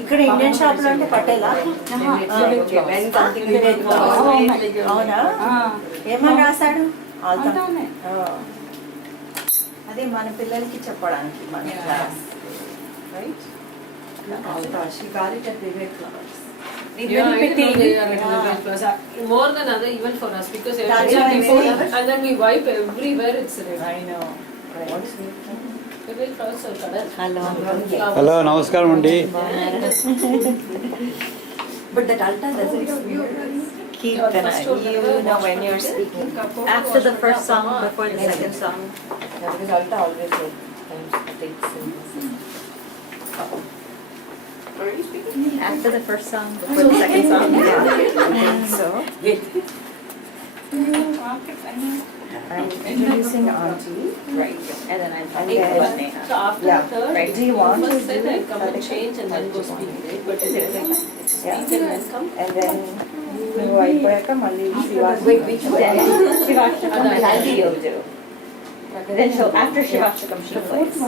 ఇక్కడ Indian shop లో అంటే పటేలా అవునా ఏమని రాశాడు అదే మన పిల్లలకి చెప్పడానికి మన class right she got it at Vivek Flowers. More than other even for us because before and then we wipe everywhere it's red. I know. Right. Vivek Flowers are color. Hello, namaskaram andi. But that alta doesn't keep you know when you're speaking after the first song before the second song. Because alta always takes Are you speaking? After the first song, before the second song. Yeah. So. I'm introducing Auntie. Right. And then I'm talking about Neha. So after the third, right. Do you want first said I come and change and then go speak, right? But is it like speak and then come? And then నువ్వు అయిపోయాక మళ్ళీ Shivashtakam you'll do. Then so after Shivashtakam she plays.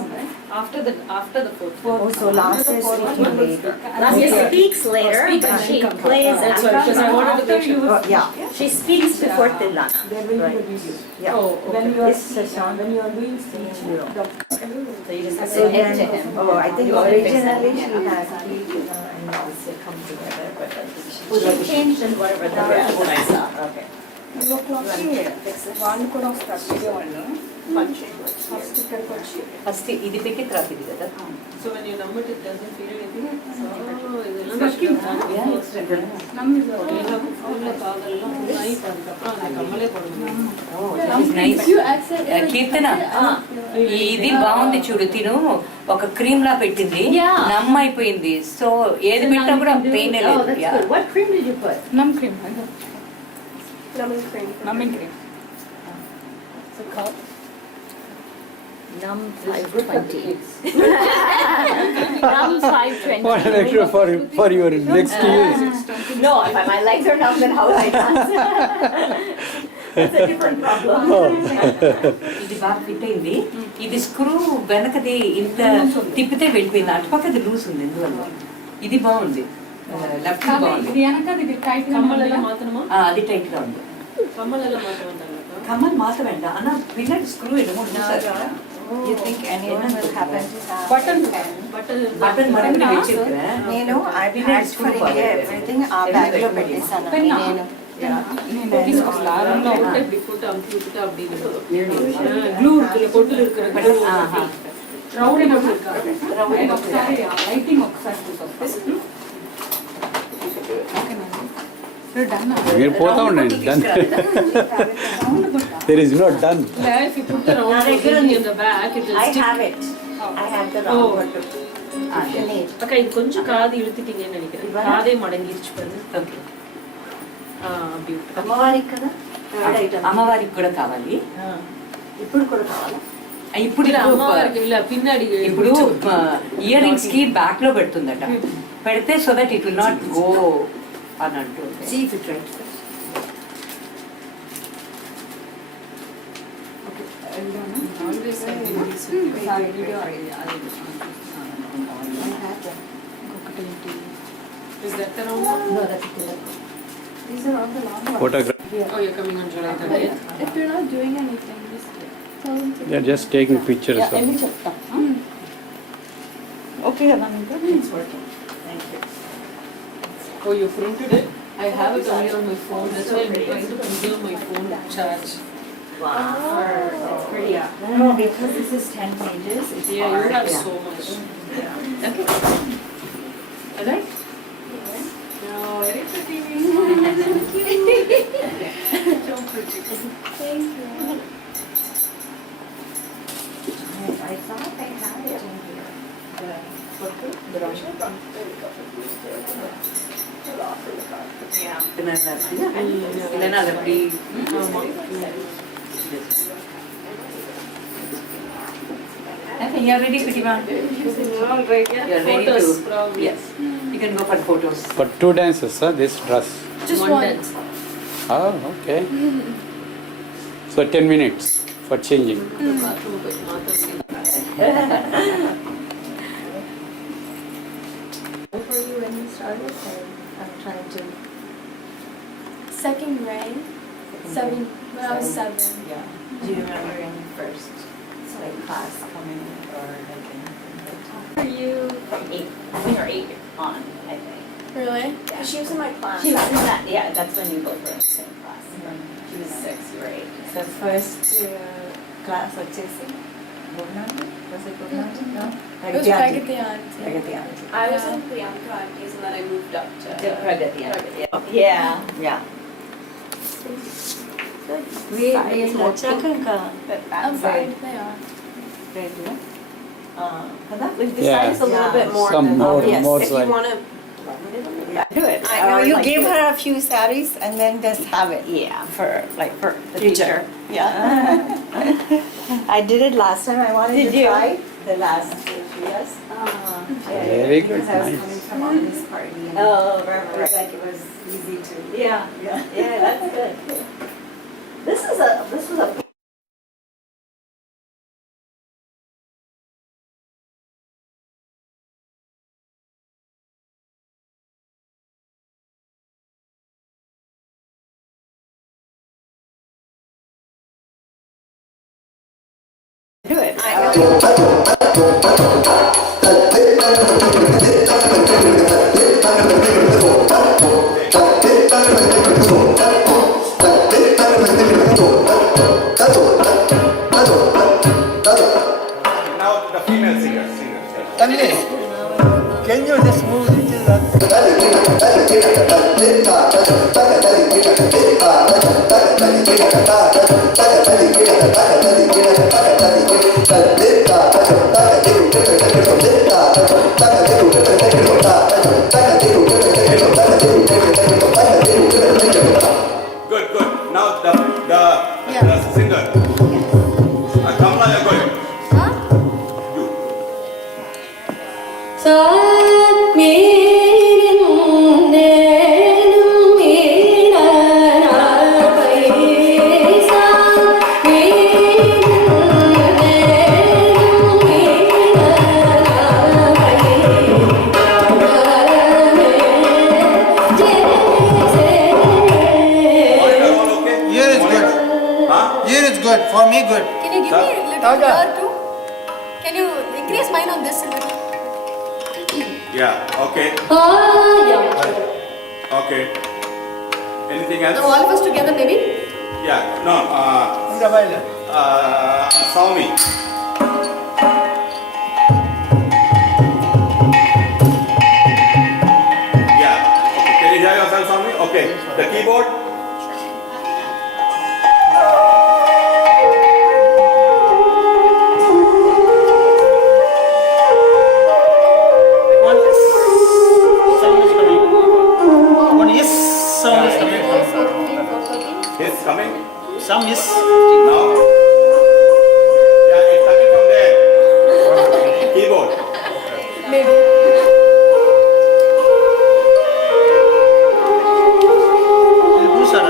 After the fourth. Oh, so last is speaking later. Last speaks later, but she plays That's why because I wanted to make sure. Yeah. She speaks before Tilana. Right. Yeah. Oh, When you are when you are doing speech, you know. So you just have So to head then, to him. oh, I think originally she had speech and also come together, but I think She changed in whatever the rest that I saw. Okay. వాళ్ళు కూడా వస్తారు విజయవాడలో first ఇక్కడికి వచ్చి first ఇది పెట్టి తర్వాత ఇది కదా So when you number it doesn't feel anything. కీర్తన ఇది బాగుంది చూడు తిను ఒక క్రీమ్ లా పెట్టింది నమ్ అయిపోయింది సో ఏది పెట్టినా కూడా పెయిన్ లేదు. What cream did you put? నమ్ cream numbing cream Num 520. Num 520. What an extra for your next use. No, if my legs are numb, then how would I dance? That's a different problem. ఇది బాగా fit అయింది. ఇది screw వెనకది ఇంత తిప్పితే వెళ్ళిపోయింది అటుపక్కది loose ఉంది ఎందువల్ల ఇది బాగుంది లెఫ్ట్ బాగుంది ఇది వెనక ఇది టైట్ కమ్మలలో మాత్రమా అది టైట్ గా ఉంది కమ్మలలో మాత్రం కమ్మల్ మాత్రం వెంట అన్న పిల్లలు screw You think anyone will happen to have button button మరొకటి వెచ్చిరుக்கிறேன் నేను I packed for India everything ఆ బ్యాగ్ లో పెట్టేసాను నేను తీసుకొస్తా రూమ్లో గ్లూ పొట్టులు రౌండ్ ఒకసారి లైటింగ్ ఒకసారి తీసుకొస్తా మీరు పోతా ఉండండి done there is no done. if you put the round in the back it will I stick. have it. I have the round one. அக்கா இது கொஞ்சம் காது இழுத்துட்டீங்கன்னு நினைக்கிறேன் காதே மடங்கிருச்சு பாருங்க ఓకే அப்படி అమ్మవారికి కదా అమ్మవారికి కూడా కావాలి ఇప్పుడు కూడా కావాలా ఇప్పుడు అమ్మవారికి ఇలా పిన్నాడి ఇప్పుడు ఇయర్ రింగ్స్ కి బ్యాక్ లో పెడుతుందట పెడితే so that it will not go అని అంటుంది. See if it right. Is that the round one? No, that's it. These are all the long ones. Photograph. Oh, you're coming on July 30th. If you're not doing anything, just tell them to. They are just taking pictures of. ఎన్ని చెప్తా okay కదా ఇంకా It's working. Thank you. Oh, you printed it? I have it only on my phone. That's why I'm trying to preserve my phone charge. Wow. That's pretty. No, because this is 10 pages. It's Yeah, you hard. have so much. Okay. Alright? No, very pretty. So pretty. Thank you. I thought I had it in here. The Russian இல்லைன்னா அது அப்படி Okay, you are ready, Pritima? All right, yeah. You are ready Photos, to. probably. Yes. You can go for photos. For 2 dances, sir, this dress. Just One one. dance. Oh, okay. So 10 minutes for changing. Bathroom போய் மாத்த artist? I'm trying to. Second grade, seven, when I was 7. Yeah. Do you remember any first like class coming or like anything like that? Are you 8, I think, or 8 on, I think. really? Yeah. She was in my class. She was in that, yeah, that's when you both were in the same class. She was 6, you were 8. So first class వచ్చేసి Bhuvanandi? Was it Bhuvanandi? No? It was Pragati Auntie. Pragati Auntie. I was in Priyanka Aunties and then I moved up to. Pragati Auntie. Pragati. Yeah. Yeah. వీళ్ళు వచ్చాక ఇంకా I'm fine, they are. Radio కదా Like this Yeah. side is a little bit more Some than more, obvious. more If side. you want to. do it. I know, You like give it. her a few sarees and then just have it. Yeah. For like for the Future. future. Yeah. I did it last time. I wanted Did to you? try the last 2 years. Very good, Because I was nice. coming from Andy's party and Oh, it right, was right. like it was easy to. Yeah, yeah, that's good. This was a Do it. Now the female singer. Tanvi, can you just move little that? Good, good. Now the singer. Kamala, you're going. You. Monitor all okay? Here is good. Huh? Here is good. For me, good. Can you give me a little here too? Can you increase mine on this a little? Yeah, okay. Okay. Anything Now else? all of us together maybe? Yeah, no, Unda baile. Swami. Yeah, okay. Can you hear yourself, Swami? Okay. The keyboard? One yes sound is coming. It's coming? Some yes. Now? Yeah, it's coming from there. Keyboard. Who's that?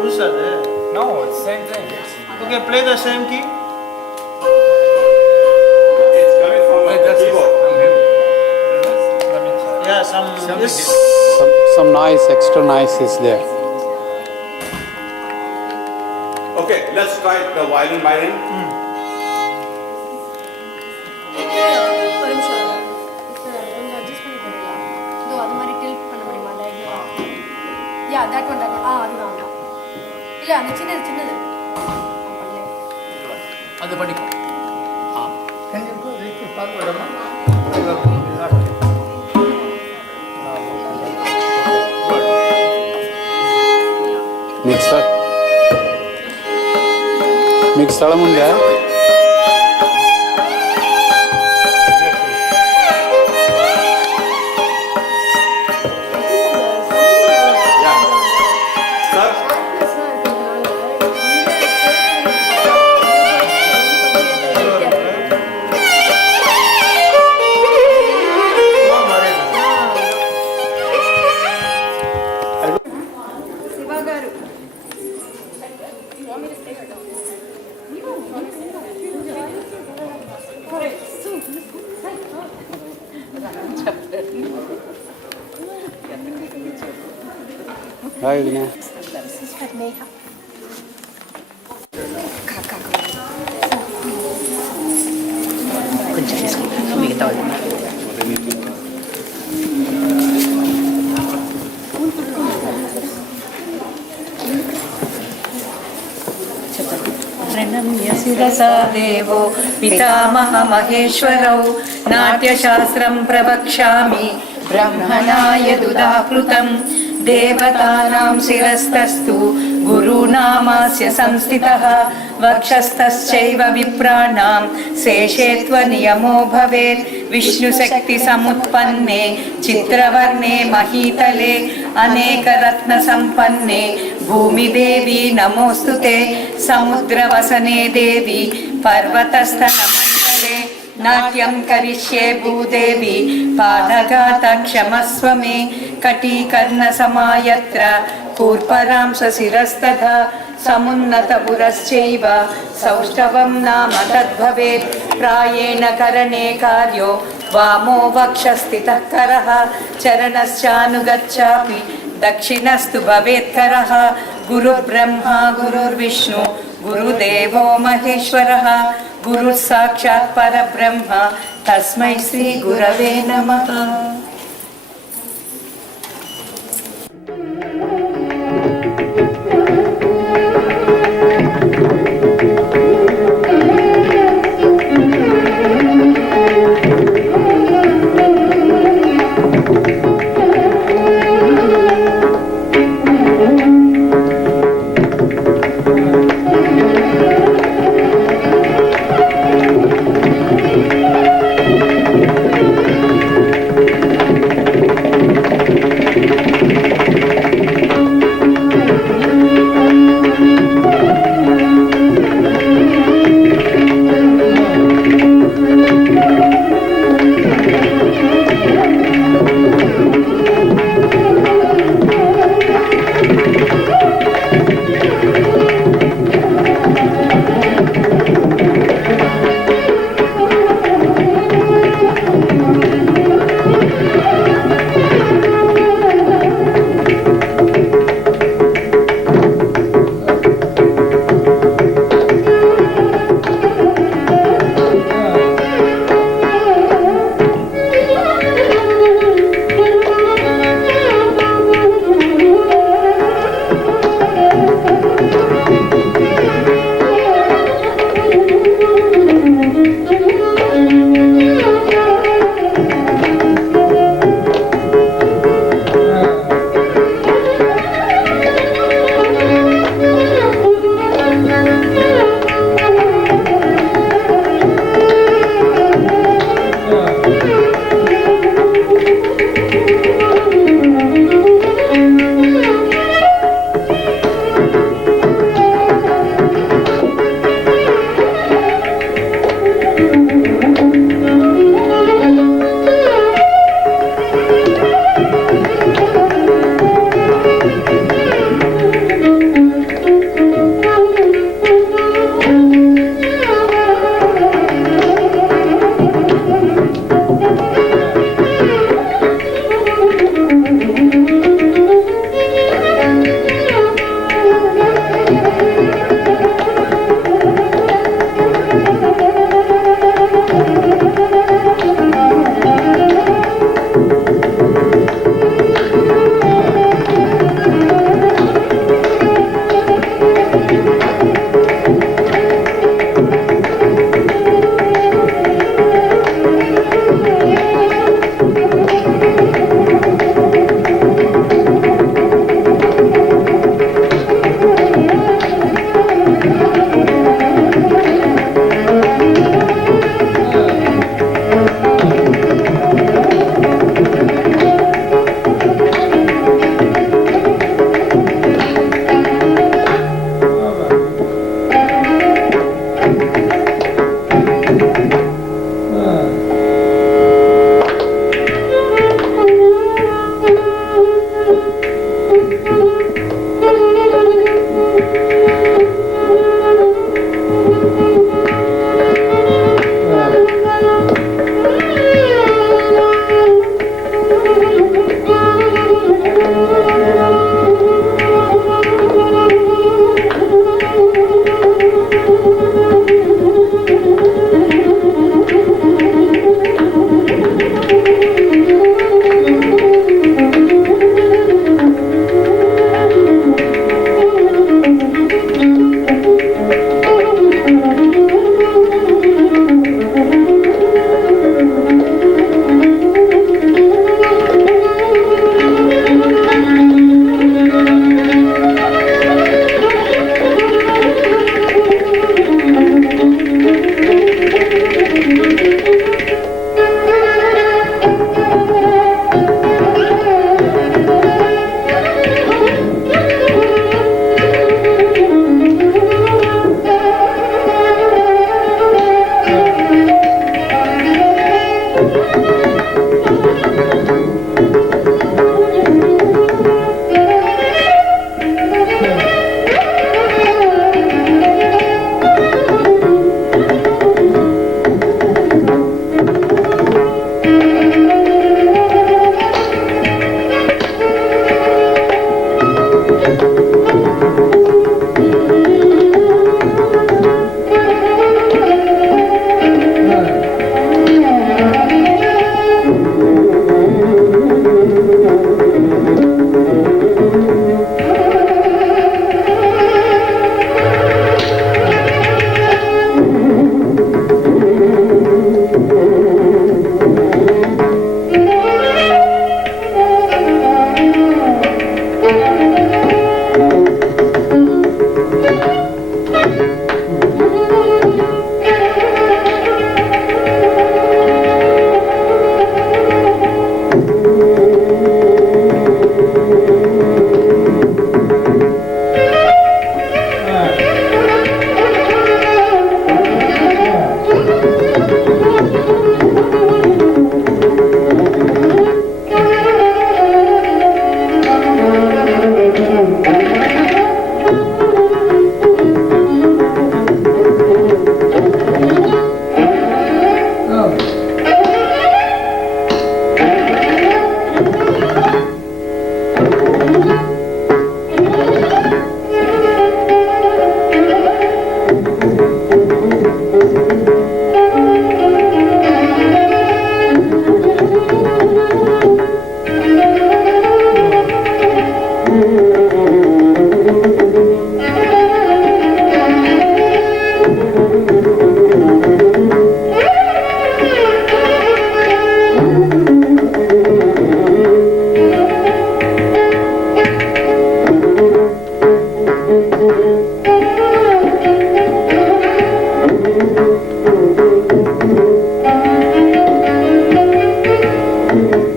Who's that? No, it's same thing. Okay, play the same key. It's coming from the keyboard. Yeah, some yes. Some noise, extra noise is there. Okay, let's try the violin by hand. ஒரு நிமிஷம் கொஞ்சம் adjust பண்ணி போடுறீங்களா இதோ அது மாதிரி tilt பண்ண முடியுமா டயக்னல் யா தட் ஒன் அதுதான் அதுதான் இல்லை அந்த சின்னது சின்னது அது படிக்கும். Can you go little backward, Amma? I will be left. మీకు స్థలం ఉందా? Yeah. Sir? శివ గారు హాయ్ వదినా. కొంచెం తీసుకుంటాను మిగతా వాళ్ళు ప్రణమ్యశిరసా దేవో పితామహ మహేశ్వరౌ నాట్యశాస్త్రం ప్రవక్ష్యామి బ్రహ్మణాయ దుదాకృతం దేవతానాం శిరస్తస్తు గురునామాస్య సంస్థితః వక్షస్థశ్చైవ విప్రాణాం శేషేత్వనియమో భవేత్ విష్ణుశక్తి సముత్పన్నే చిత్రవర్ణే మహీతలే అనేకరత్న సంపన్నే భూమిదేవి నమోస్తుతే సముద్రవసనే దేవి పర్వతస్థనమంతరే నాట్యం కరిష్యే భూదేవి పాదఘాత క్షమస్వ మే కటీకర్ణ సమాయత్ర కూర్పరాంస శిరస్తథా సమున్నత పురశ్చైవ సౌష్ఠవం నామ తద్భవేత్ ప్రాయేణ కరణే కార్యో వామో వక్షస్థితః కరః చరణశ్చానుగచ్చాపి దక్షిణస్తు భవేత్కరః గురుర్బ్రహ్మా గురుర్విష్ణు గురుదేవో మహేశ్వరः గురుః సాక్షాత్ పరబ్రహ్మ తస్మై శ్రీ గురవే నమః.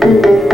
one.